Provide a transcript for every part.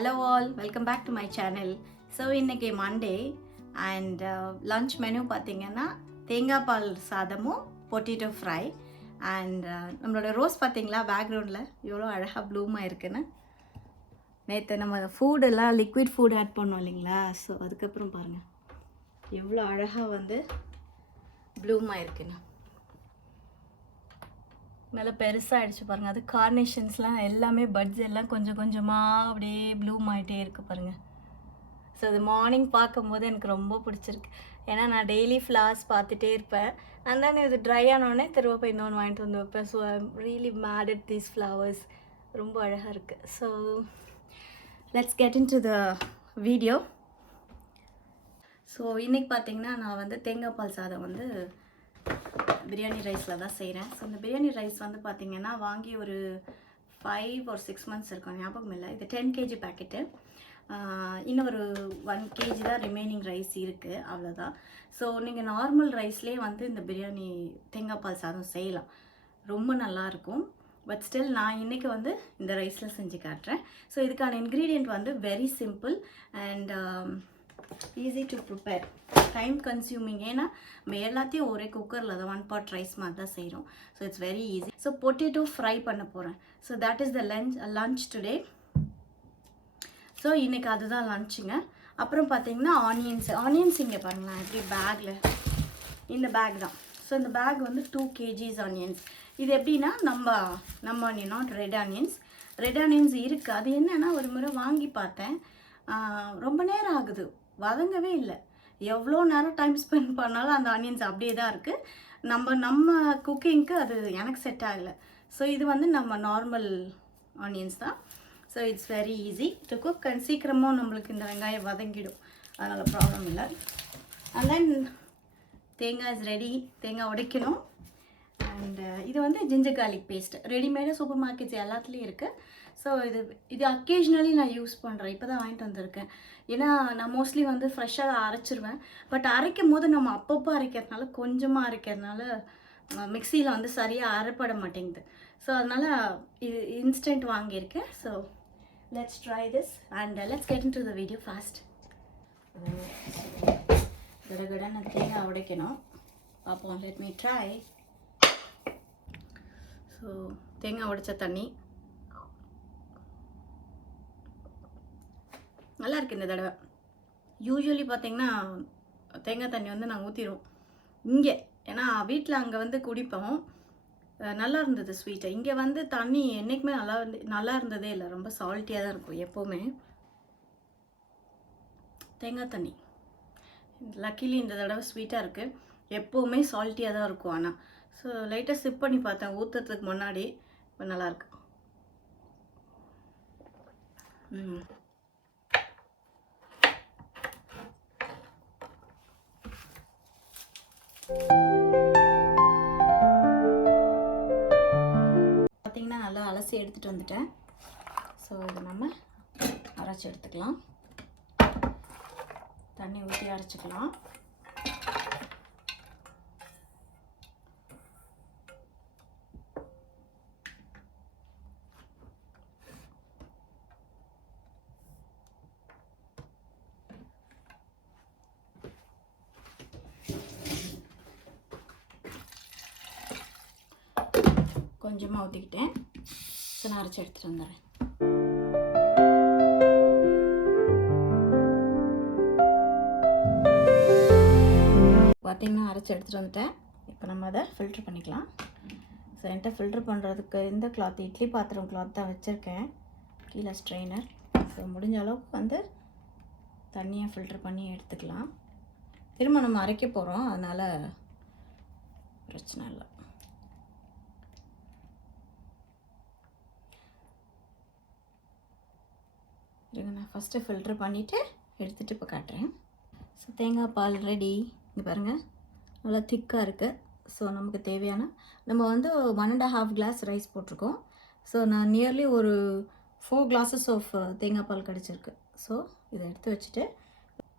Hello all, welcome back to my channel. So இன்னைக்கு Monday and lunch menu பார்த்தீங்கன்னா தேங்காய் பால் சாதமும் பொட்டேட்டோ ஃப்ரை அண்ட் நம்மளோட ரோஸ் பார்த்தீங்களா பேக்ரவுண்டில் எவ்வளோ அழகாக ப்ளூமாக இருக்குன்னு. நேற்று நம்ம ஃபுட்டெல்லாம் லிக்விட் ஃபுட் ஆட் பண்ணோம் இல்லைங்களா, ஸோ அதுக்கப்புறம் பாருங்கள் எவ்வளோ அழகாக வந்து ப்ளூமாக இருக்குன்னு. நல்லா பெருசாகிடுச்சு பாருங்கள். அது கார்னேஷன்ஸ்லாம் எல்லாமே பட்ஸ் எல்லாம் கொஞ்சம் கொஞ்சமாக அப்படியே ப்ளூம் ஆகிட்டே இருக்குது பாருங்கள். ஸோ அது மார்னிங் பார்க்கும்போது எனக்கு ரொம்ப பிடிச்சிருக்கு. ஏன்னா நான் டெய்லி ஃப்ளவர்ஸ் பார்த்துட்டே இருப்பேன். அண்ட் தென் இது ட்ரை ஆனோடனே திரும்ப போய் இன்னொன்று வாங்கிட்டு வந்து வைப்பேன். So I am really mat at these flowers. ரொம்ப அழகாக இருக்குது. So let's get in to the video. So இன்றைக்கி பார்த்தீங்கன்னா நான் வந்து தேங்காய் பால் சாதம் வந்து பிரியாணி ரைஸில் தான் செய்கிறேன். ஸோ இந்த பிரியாணி ரைஸ் வந்து பார்த்திங்கன்னா வாங்கி ஒரு 5 or 6 months இருக்கும், ஞாபகம் இல்லை. இது 10 kg பேக்கெட்டு. இன்னும் ஒரு 1 kg தான் ரிமைனிங் ரைஸ் இருக்குது, அவ்வளோதான். ஸோ நீங்கள் நார்மல் ரைஸ்லேயே வந்து இந்த பிரியாணி தேங்காய் பால் சாதம் செய்யலாம், ரொம்ப நல்லாயிருக்கும். பட் ஸ்டில் நான் இன்றைக்கி வந்து இந்த ரைஸில் செஞ்சு காட்டுறேன். ஸோ இதுக்கான இன்க்ரீடியண்ட் வந்து very simple and easy to prepare, time consuming. ஏன்னா நம்ம எல்லாத்தையும் ஒரே குக்கரில் தான் 1 pot ரைஸ் மாதிரி தான் செய்கிறோம். So it's very easy. So potato fry பண்ண போகிறேன். So that is the lunch today. So இன்றைக்கி அதுதான் லன்ச்சுங்க. அப்புறம் பார்த்தீங்கன்னா ஆனியன்ஸ் இங்கே பாருங்களேன் எப்படி பேக்கில், இந்த பேக் தான். ஸோ இந்த பேக் வந்து 2 kgs ஆனியன்ஸ். இது எப்படின்னா நம்ம onion, not red onions. Red onions இருக்குது. அது என்னென்னா ஒரு முறை வாங்கி பார்த்தேன், ரொம்ப நேரம் ஆகுது, வதங்கவே இல்லை. எவ்வளோ நேரம் டைம் ஸ்பெண்ட் பண்ணாலும் அந்த ஆனியன்ஸ் அப்படியே தான் இருக்குது. நம்ம குக்கிங்க்கு அது எனக்கு செட் ஆகலை. ஸோ இது வந்து நம்ம நார்மல் ஆனியன்ஸ் தான். So it's very easy to cook and சீக்கிரமாக நம்மளுக்கு இந்த வெங்காயம் வதங்கிடும், அதனால் ப்ராப்ளம் இல்லை. அண்ட் தென் தேங்காய் இஸ் ரெடி. தேங்காய் உடைக்கணும். அண்ட் இது வந்து ஜிஞ்சர் கார்லிக் பேஸ்ட் ரெடிமேடாக சூப்பர் மார்க்கெட்ஸ் எல்லாத்துலேயும் இருக்குது. ஸோ இது அக்கேஷ்னலி நான் யூஸ் பண்ணுறேன். இப்போ தான் வாங்கிட்டு வந்திருக்கேன். ஏன்னா நான் மோஸ்ட்லி வந்து ஃப்ரெஷ்ஷாக அரைச்சிருவேன். பட் அரைக்கும் போது நம்ம அப்பப்போ அரைக்கிறதுனால, கொஞ்சமாக அரைக்கிறதுனால மிக்சியில் வந்து சரியாக அரைப்பட மாட்டேங்குது. ஸோ அதனால் இது இன்ஸ்டன்ட் வாங்கியிருக்கேன். So let's try this and let's get in to the video fast. கடகடன்னு தேங்காய் உடைக்கணும், பார்ப்போம். Let me try. ஸோ தேங்காய் உடைச்ச தண்ணி நல்லா இருக்குது இந்த தடவை. யூஸ்வலி பார்த்திங்கன்னா தேங்காய் தண்ணி வந்து நாங்கள் ஊற்றிடுவோம் இங்கே, ஏன்னா வீட்டில் அங்கே வந்து குடிப்போம். நல்லா இருந்தது ஸ்வீட்டாக. இங்கே வந்து தண்ணி என்றைக்குமே நல்லா இருந்ததே இல்லை, ரொம்ப சால்ட்டியாக தான் இருக்கும் எப்போவுமே தேங்காய் தண்ணி. லக்கிலி இந்த தடவை ஸ்வீட்டாக இருக்குது, எப்போவுமே சால்ட்டியாக தான் இருக்கும். ஆனால் ஸோ லைட்டாக சிப் பண்ணி பார்த்தேன் ஊற்றுறதுக்கு முன்னாடி. இப்போ நல்லாயிருக்கு. பார்த்தீங்கன்னா நல்லா அலசி எடுத்துகிட்டு வந்துட்டேன். ஸோ இதை நம்ம அரைச்சி எடுத்துக்கலாம். தண்ணி ஊற்றி அரைச்சிக்கலாம். கொஞ்சமாக ஊற்றிக்கிட்டேன். ஸோ நான் அரைச்சி எடுத்துகிட்டு வந்துடுறேன். பார்த்திங்கன்னா அரைச்சி எடுத்துகிட்டு வந்துட்டேன். இப்போ நம்ம அதை ஃபில்ட்ரு பண்ணிக்கலாம். ஸோ என்கிட்ட ஃபில்ட்ரு பண்ணுறதுக்கு இந்த கிளாத், இட்லி பாத்திரம் கிளாத் தான் வச்சுருக்கேன், கீழே ஸ்ட்ரெயினர். ஸோ முடிஞ்ச அளவுக்கு வந்து தண்ணியை ஃபில்ட்ரு பண்ணி எடுத்துக்கலாம். திரும்ப நம்ம அரைக்க போகிறோம், அதனால் பிரச்சனை இல்லை. இருங்க, நான் ஃபஸ்ட்டு ஃபில்ட்ரு பண்ணிவிட்டு எடுத்துகிட்டு இப்போ காட்டுறேன். ஸோ தேங்காய் பால் ரெடி. இங்கே பாருங்கள் நல்லா திக்காக இருக்குது. ஸோ நமக்கு தேவையான நம்ம வந்து 1.5 glass ரைஸ் போட்டிருக்கோம். ஸோ நான் நியர்லி ஒரு 4 glasses ஆஃப் தேங்காய் பால் கிடச்சிருக்கு. ஸோ இதை எடுத்து வச்சுட்டு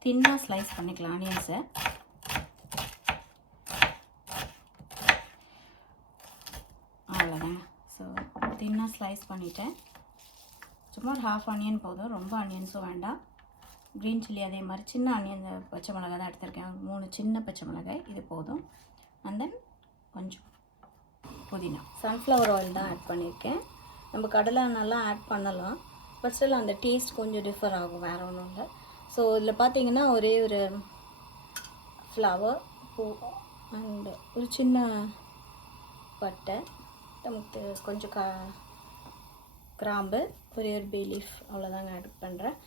தின்னாக ஸ்லைஸ் பண்ணிக்கலாம் ஆனியன்ஸை. அவ்வளோதாங்க. ஸோ தின்னாக ஸ்லைஸ் பண்ணிவிட்டேன். ஸோ சும்மா ஒரு ஹாஃப் ஆனியன் போதும், ரொம்ப ஆனியன்ஸும் வேண்டாம். க்ரீன் சில்லி அதே மாதிரி சின்ன ஆனியன் பச்சை மிளகாய் தான் எடுத்திருக்கேன், 3 சின்ன பச்சை மிளகாய், இது போதும். அண்ட் தென் கொஞ்சம் புதினா. சன்ஃப்ளவர் ஆயில் தான் ஆட் பண்ணியிருக்கேன். நம்ம கடலை எண்ணெய்லாம் ஆட் பண்ணலாம், பட் ஸ்டில் அந்த டேஸ்ட் கொஞ்சம் டிஃபர் ஆகும், வேறு ஒன்றும் இல்லை. ஸோ இதில் பார்த்தீங்கன்னா ஒரே ஒரு ஃப்ளவர் பூ அண்ட் ஒரு சின்ன பட்டை, நமக்கு கொஞ்சம் கிராம்பு, ஒரே ஒரு பே லீஃப், அவ்வளோதாங்க ஆட் பண்ணுறேன்.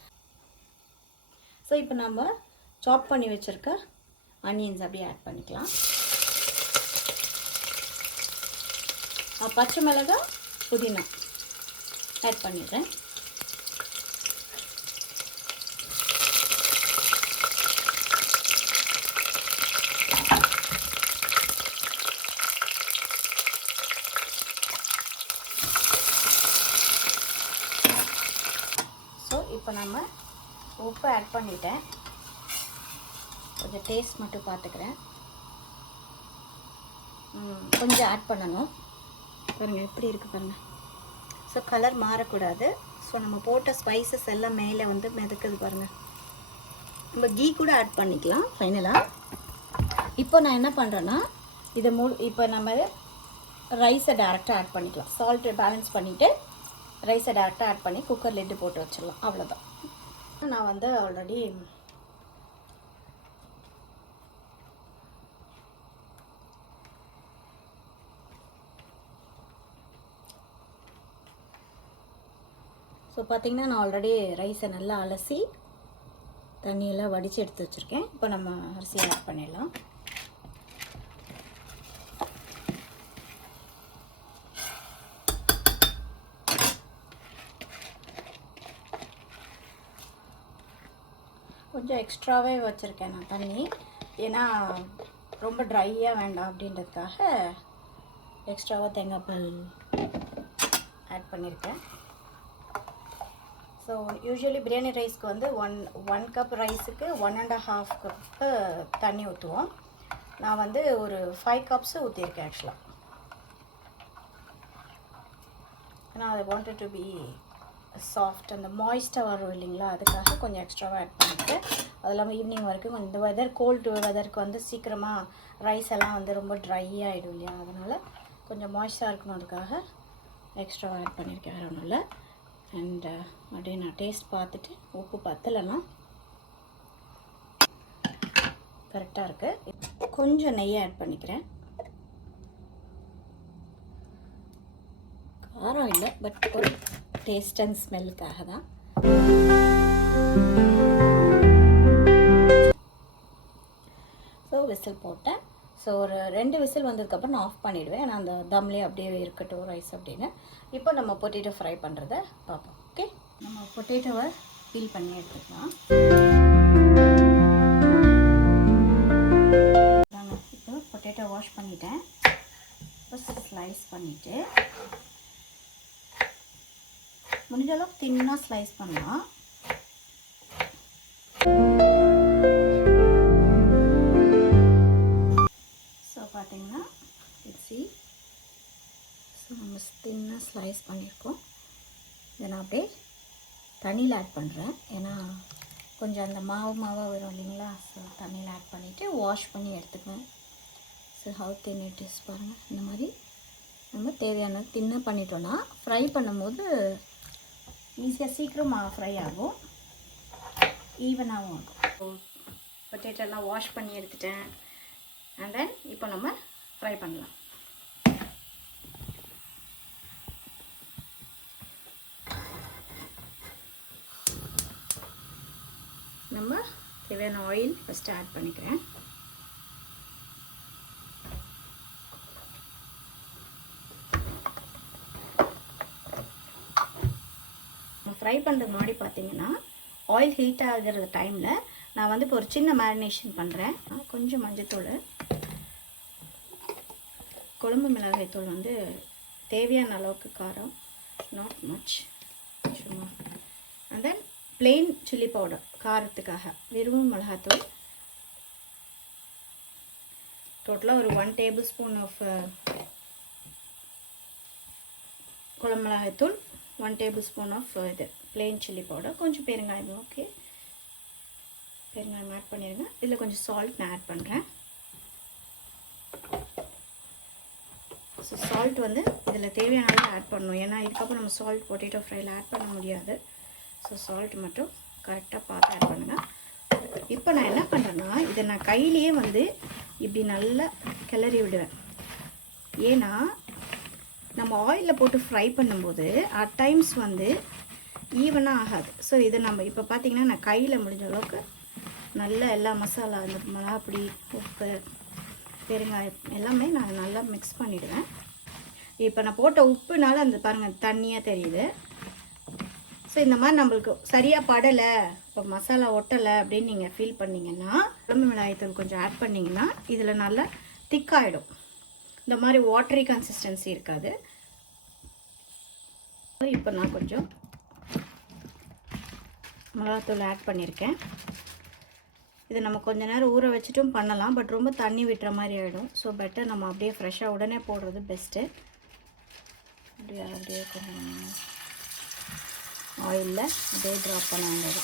ஸோ இப்போ நம்ம சாப் பண்ணி வச்சுருக்க ஆனியன்ஸ் அப்படியே ஆட் பண்ணிக்கலாம். பச்சை மிளகாய் புதினா ஆட் பண்ணிடுறேன். ஸோ இப்போ நம்ம உப்பு ஆட் பண்ணிட்டேன், கொஞ்சம் டேஸ்ட் மட்டும் பார்த்துக்கிறேன். கொஞ்சம் ஆட் பண்ணணும். பாருங்கள் எப்படி இருக்குது பாருங்கள். ஸோ கலர் மாறக்கூடாது. ஸோ நம்ம போட்ட ஸ்பைசஸ் எல்லாம் மேலே வந்து மிதக்குது பாருங்கள். நம்ம கீ கூட ஆட் பண்ணிக்கலாம் ஃபைனலாக. இப்போ நான் என்ன பண்ணுறேன்னா இதை இப்போ நம்ம ரைஸை டேரெக்டாக ஆட் பண்ணிக்கலாம். சால்ட்டு பேலன்ஸ் பண்ணிவிட்டு ரைஸை டேரெக்டாக ஆட் பண்ணி குக்கர் லிட்டு போட்டு வச்சிடலாம், அவ்வளோதான். நான் வந்து ஆல்ரெடி ஸோ பார்த்திங்கன்னா நான் ஆல்ரெடி ரைஸை நல்லா அலசி தண்ணியெல்லாம் வடித்து எடுத்து வச்சுருக்கேன். இப்போ நம்ம அரிசியை ஆட் பண்ணிடலாம். கொஞ்சம் எக்ஸ்ட்ராவே வச்சுருக்கேன் நான் தண்ணி, ஏன்னா ரொம்ப ட்ரையாக வேண்டாம் அப்படின்றதுக்காக எக்ஸ்ட்ராவாக தேங்காய் பால் ஆட் பண்ணியிருக்கேன். ஸோ யூஸ்வலி பிரியாணி ரைஸ்க்கு வந்து ஒன் கப் ரைஸுக்கு 1.5 கப்பு தண்ணி ஊற்றுவோம். நான் வந்து ஒரு 5 கப்ஸு ஊற்றிருக்கேன் ஆக்சுவலாக. ஏன்னா I wanted to be soft, அந்த மாய்ஸ்டாக வரும் இல்லைங்களா, அதுக்காக கொஞ்சம் எக்ஸ்ட்ராவாக ஆட் பண்ணிவிட்டு, அது இல்லாமல் ஈவினிங் வரைக்கும் கொஞ்சம் இந்த வெதர் கோல்டு வெதருக்கு வந்து சீக்கிரமாக ரைஸ் எல்லாம் வந்து ரொம்ப ட்ரை ஆகிடும் இல்லையா, அதனால் கொஞ்சம் மாய்ஸ்டாக இருக்கணும், அதுக்காக எக்ஸ்ட்ராவாக ஆட் பண்ணியிருக்கேன், வேறு ஒன்றும் இல்லை. அண்ட் அப்படியே நான் டேஸ்ட் பார்த்துட்டு உப்பு பத்தலைன்னா கரெக்டாக இருக்குது. கொஞ்சம் நெய் ஆட் பண்ணிக்கிறேன். காரம் இல்லை, பட் ஒரு டேஸ்ட் அண்ட் ஸ்மெல்லுக்காக தான். ஸோ விசில் போட்டேன். ஸோ ஒரு 2 விசில் வந்ததுக்கப்புறம் நான் ஆஃப் பண்ணிவிடுவேன், ஏன்னா அந்த தம்லேயே அப்படியே இருக்கட்டும் ரைஸ் அப்படின்னு. இப்போ நம்ம பொட்டேட்டோ ஃப்ரை பண்ணுறத பார்ப்போம். ஓகே, நம்ம பொட்டேட்டோவை பீல் பண்ணி எடுத்துக்கலாம். இப்போ பொட்டேட்டோ வாஷ் பண்ணிட்டேன். இப்போ ஸ்லைஸ் பண்ணிவிட்டு முடிஞ்ச அளவுக்கு தின்னாக ஸ்லைஸ் பண்ணலாம். ஸோ பார்த்தீங்கன்னா ஸோ நம்ம தின்னாக ஸ்லைஸ் பண்ணியிருக்கோம். இதை நான் அப்படியே தண்ணியில் ஆட் பண்ணுறேன், ஏன்னா கொஞ்சம் அந்த மாவாக வரும் இல்லைங்களா. ஸோ தண்ணியில் ஆட் பண்ணிவிட்டு வாஷ் பண்ணி எடுத்துக்குவேன். So how thin it is பாருங்கள். இந்த மாதிரி நம்ம தேவையானது தின்னாக பண்ணிட்டோன்னா ஃப்ரை பண்ணும்போது ஈஸியாக சீக்கிரமாக ஃப்ரை ஆகும், ஈவனாகவும் இருக்கும். ஸோ பொட்டேட்டோலாம் வாஷ் பண்ணி எடுத்துட்டேன். அண்ட் தென் இப்போ நம்ம ஃப்ரை பண்ணலாம். நம்ம தேவையான ஆயில் ஃபஸ்ட்டு ஆட் பண்ணிக்கிறேன். ஃப்ரை பண்ணுறது முன்னாடி பார்த்தீங்கன்னா ஆயில் ஹீட் ஆகிற டைமில் நான் வந்து இப்போ ஒரு சின்ன மேரினேஷன் பண்ணுறேன். கொஞ்சம் மஞ்சத்தூள், குழம்பு மிளகாய் தூள் வந்து தேவையான அளவுக்கு காரம், நாட் மச், சும்மா. And then plain chilli powder காரத்துக்காக வெறும் மிளகாத்தூள். டோட்டலாக ஒரு 1 டேபிள் ஸ்பூன் ஆஃப் குழம்பு மிளகாய்த்தூள், 1 tablespoon ஆஃப் இது plain chili powder, கொஞ்சம் பெருங்காயம். ஓகே, பெருங்காயம் ஆட் பண்ணிடுங்க. இதில் கொஞ்சம் சால்ட் நான் ஆட் பண்ணுறேன். ஸோ சால்ட் வந்து இதில் தேவையான அளவு ஆட் பண்ணணும், ஏன்னா இதுக்கப்புறம் நம்ம சால்ட் பொட்டேட்டோ ஃப்ரையில் ஆட் பண்ண முடியாது. ஸோ சால்ட் மட்டும் கரெக்டாக பார்த்து ஆட் பண்ணுங்கள். இப்போ நான் என்ன பண்ணுறேன்னா, இதை நான் கையிலேயே வந்து இப்படி நல்லா கிளறி விடுவேன். ஏன்னா நம்ம ஆயிலில் போட்டு ஃப்ரை பண்ணும்போது அட் டைம்ஸ் வந்து ஈவனாக ஆகாது. ஸோ இதை நம்ம இப்போ பார்த்திங்கன்னா நான் கையில் முடிஞ்ச அளவுக்கு நல்லா எல்லா மசாலா, இந்த மிளகாப்பொடி, உப்பு, பெருங்காயம் எல்லாமே நான் நல்லா மிக்ஸ் பண்ணிவிடுவேன். இப்போ நான் போட்ட உப்புனால அந்த பாருங்கள் தண்ணியாக தெரியுது. ஸோ இந்த மாதிரி நம்மளுக்கு சரியாக படலை, இப்போ மசாலா ஒட்டலை அப்படின்னு நீங்கள் ஃபீல் பண்ணிங்கன்னா குழம்பு மிளகாய்த்தூள் கொஞ்சம் ஆட் பண்ணிங்கன்னா இதில் நல்லா திக்காகிடும். இந்த மாதிரி வாட்டரி கன்சிஸ்டன்சி இருக்காது. இப்போ நான் கொஞ்சம் மிளகாத்தூள் ஆட் பண்ணியிருக்கேன். இது நம்ம கொஞ்ச நேரம் ஊற வச்சுட்டும் பண்ணலாம், பட் ரொம்ப தண்ணி விட்டுற மாதிரி ஆகிடும். ஸோ பெட்டர் நம்ம அப்படியே ஃப்ரெஷ்ஷாக உடனே போடுறது பெஸ்ட்டு. அப்படியே கொஞ்சம் ஆயிலில் அப்படியே ட்ராப் பண்ண வேண்டியது.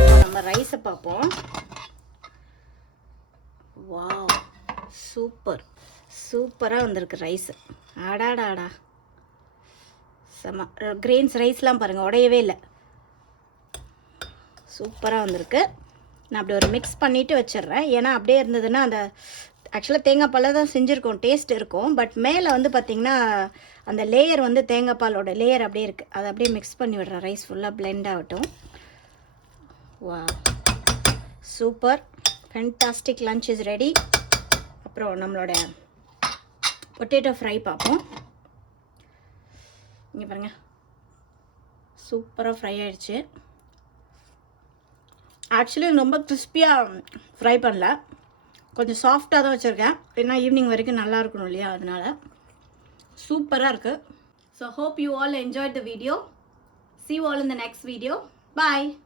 இப்போ நம்ம ரைஸை பார்ப்போம். வாவ், சூப்பராக வந்திருக்கு ரைஸு. ஆடாடாடா செம. கிரெயின்ஸ் ரைஸ்லாம் பாருங்கள் உடையவே இல்லை, சூப்பராக வந்திருக்கு. நான் அப்படி ஒரு மிக்ஸ் பண்ணிவிட்டு வச்சிடுறேன். ஏன்னா அப்படியே இருந்ததுன்னா அந்த ஆக்சுவலாக தேங்காய் பால் தான் செஞ்சுருக்கோம், டேஸ்ட் இருக்கும். பட் மேலே வந்து பார்த்திங்கன்னா அந்த லேயர் வந்து தேங்காய் பாலோட லேயர் அப்படியே இருக்குது. அதை அப்படியே மிக்ஸ் பண்ணி விடுறேன். ரைஸ் ஃபுல்லாக பிளெண்ட் ஆகட்டும். வா, super, fantastic. Lunch is ready. அப்புறம் நம்மளோட பொட்டேட்டோ ஃப்ரை பார்ப்போம். இங்கே பாருங்கள், சூப்பராக ஃப்ரை ஆகிடுச்சு. ஆக்சுவலி ரொம்ப கிறிஸ்பியாக ஃப்ரை பண்ணல, கொஞ்சம் சாஃப்டாக தான் வச்சுருக்கேன். ஏன்னா ஈவினிங் வரைக்கும் நல்லா இருக்கணும் இல்லையா, அதனால் சூப்பராக இருக்குது. So hope you all enjoyed the video. See you all in the next video. Bye.